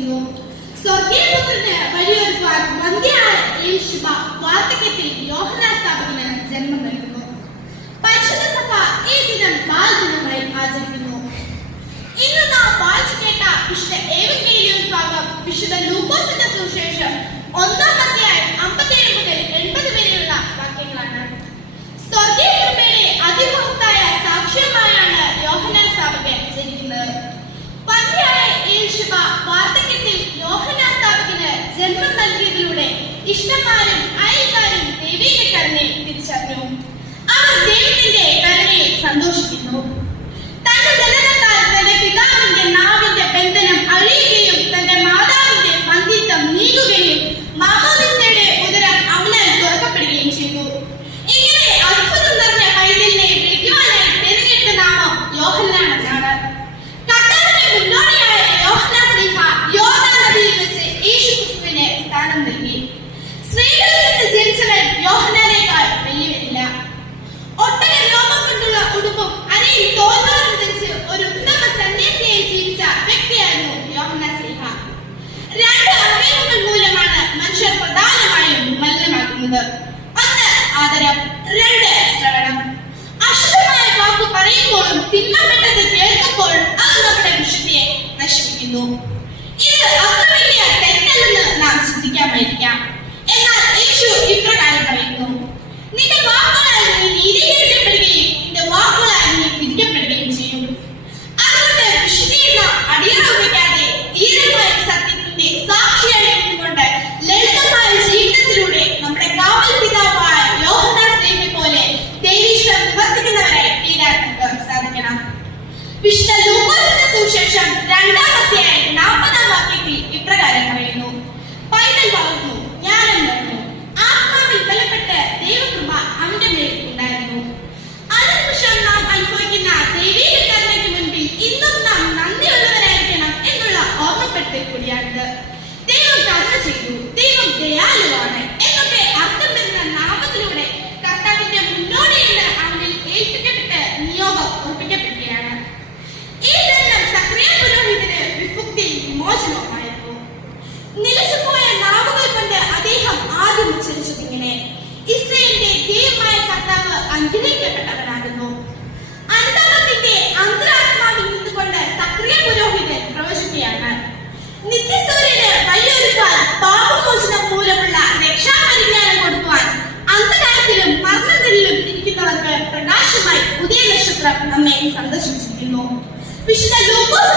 വിളിച്ചിരിക്കുന്നു. സ്വർഗീയപുത്രന് വഴിയൊരുക്കുവാൻ വന്ധ്യയായ യേശുവ വാർദ്ധക്യത്തിൽ യോഹന്നാൻ സ്നാപകന് ജന്മം നൽകുന്നു. പരിശുദ്ധ സഭ ഈ ദിനം ബാലദിനമായി ആചരിക്കുന്നു. ഇന്ന് നാം വായിച്ചു കേട്ട വിശുദ്ധ ഏവങ്കേലിയോൻ ഭാഗം വിശുദ്ധ ലൂക്കോസിന്റെ സുവിശേഷം 1-ാം അധ്യായം 57 മുതൽ 80 വരെയുള്ള വാക്യങ്ങളാണ്. സ്വർഗീയ കൃപയുടെ അതിമഹത്തായ സാക്ഷ്യമായാണ് യോഹന്നാൻ സ്നാപകൻ ജനിക്കുന്നത്. വന്ധ്യയായ യേശുവ വാർദ്ധക്യത്തിൽ യോഹന്നാൻ സ്നാപകന് ജന്മം നൽകിയതിലൂടെ ഇഷ്ടക്കാരും അയൽക്കാരും ദൈവിക കരുണയെ തിരിച്ചറിഞ്ഞു. അവർ ദൈവത്തിന്റെ കരുണയെ സന്തോഷിക്കുന്നു. തന്റെ ജനനത്താൽ തന്റെ പിതാവിന്റെ നാവിന്റെ ബന്ധനം അഴിയുകയും തന്റെ മാതാവിന്റെ പന്തിത്വം നീങ്ങുകയും മാമോദീസയുടെ ഉദരം അവനാൽ തുറക്കപ്പെടുകയും ചെയ്തു. ഇങ്ങനെ അത്ഭുതം നിറഞ്ഞ പൈതലിനെ വിളിക്കുവാനായി തിരഞ്ഞെടുത്ത നാമം യോഹന്നാൻ എന്നാണ്. കർത്താവിന്റെ മുന്നോടിയായ യോഹന്നാൻ ശ്ലീഹ യോർദാൻ നദിയിൽ വെച്ച് യേശുക്രിസ്തുവിന് സ്ഥാനം നൽകി. സ്ത്രീകളിൽ നിന്ന് ജനിച്ചവൻ യോഹന്നാനേക്കാൾ വലിയവനില്ല. ഒട്ടക രോമം കൊണ്ടുള്ള ഉടുപ്പും അരയിൽ തോൽവാറും ധരിച്ച് ഒരു ഉത്തമ സന്യാസിയായി ജീവിച്ച വ്യക്തിയായിരുന്നു യോഹന്നാൻ ശ്ലീഹ. 2 അവയവങ്ങൾ മൂലമാണ് മനുഷ്യർ പ്രധാനമായും മലിനമാക്കുന്നത്. 1 ആദരം, 2 ശ്രവണം. അശുദ്ധമായ വാക്ക് പറയുമ്പോഴും തിന്മപ്പെട്ടത് കേൾക്കുമ്പോഴും അത് നമ്മുടെ വിശുദ്ധിയെ നശിപ്പിക്കുന്നു. ഇത് അത്ര വലിയ തെറ്റല്ലെന്ന് നാം ചിന്തിക്കാമായിരിക്കാം. എന്നാൽ യേശു ഇപ്രകാരം പറയുന്നു: നിന്റെ വാക്കുകളാൽ നീ നീതീകരിക്കപ്പെടുകയും നിന്റെ വാക്കുകളാൽ നീ വിധിക്കപ്പെടുകയും ചെയ്യും. അതുകൊണ്ട് വിശുദ്ധിയെന്ന അടിയറവ് വയ്ക്കാതെ ധീരമായ സത്യത്തിന്റെ സാക്ഷിയായി നിന്നുകൊണ്ട് ലളിതമായ ജീവിതത്തിലൂടെ നമ്മുടെ കാവൽ പിതാവായ യോഹന്നാൻ ശ്ലീഹയെ പോലെ ദൈവീഷ്ടം നിവർത്തിക്കുന്നവരായി തീരാൻ നമുക്ക് സാധിക്കണം. വിശുദ്ധ ലൂക്കോസിന്റെ സുവിശേഷം 2-ാം അധ്യായം 40-ാം വാക്യത്തിൽ ഇപ്രകാരം പറയുന്നു: പൈതൽ വളർന്നു, ജ്ഞാനം നിറഞ്ഞു, ആത്മാവിൽ ബലപ്പെട്ട് ദൈവകൃപ അവന്റെ മേൽ ഉണ്ടായിരുന്നു. അതിനുശേഷം നാം അനുഭവിക്കുന്ന ദൈവീക കരുണയ്ക്ക് മുൻപിൽ ഇന്നും നാം നന്ദിയുള്ളവരായിരിക്കണം എന്നുള്ള ഓർമ്മപ്പെടുത്തൽ കൂടിയാണിത്. ദൈവം കരുണ ചെയ്തു, ദൈവം ദയാലുവാണ് എന്നൊക്കെ അർത്ഥം വരുന്ന നാമത്തിലൂടെ കർത്താവിന്റെ മുന്നോടിയെന്ന് അവനിൽ ഏൽപ്പിക്കപ്പെട്ട് നിയോഗം ഉറപ്പിക്കപ്പെടുകയാണ്. ഈ ജനനം സക്രിയ പുരോഹിതന് വിമുക്തിയും വിമോചനവുമായിരുന്നു. നിലച്ചുപോയ നാവുകൾ കൊണ്ട് അദ്ദേഹം ആദ്യം ഉച്ചരിച്ചതിങ്ങനെ: ഇസ്രായേലിന്റെ ദൈവമായ കർത്താവ് അനുഗ്രഹിക്കപ്പെട്ടവനാകുന്നു. അനുതാപത്തിന്റെ അന്തരാത്മാവിൽ നിന്നുകൊണ്ട് സക്രിയ പുരോഹിതൻ പ്രവചിക്കുകയാണ്: നിത്യസൂര്യന് വഴിയൊരുക്കാൻ പാപമോചനം മൂലമുള്ള രക്ഷാപരിജ്ഞാനം കൊടുക്കുവാൻ അന്ധകാരത്തിലും മരണത്തിലും ഇരിക്കുന്നവർക്ക് പ്രകാശമായി പുതിയ നക്ഷത്രം നമ്മെ സന്ദർശിച്ചിരിക്കുന്നു. വിശുദ്ധ ലൂക്കോസ്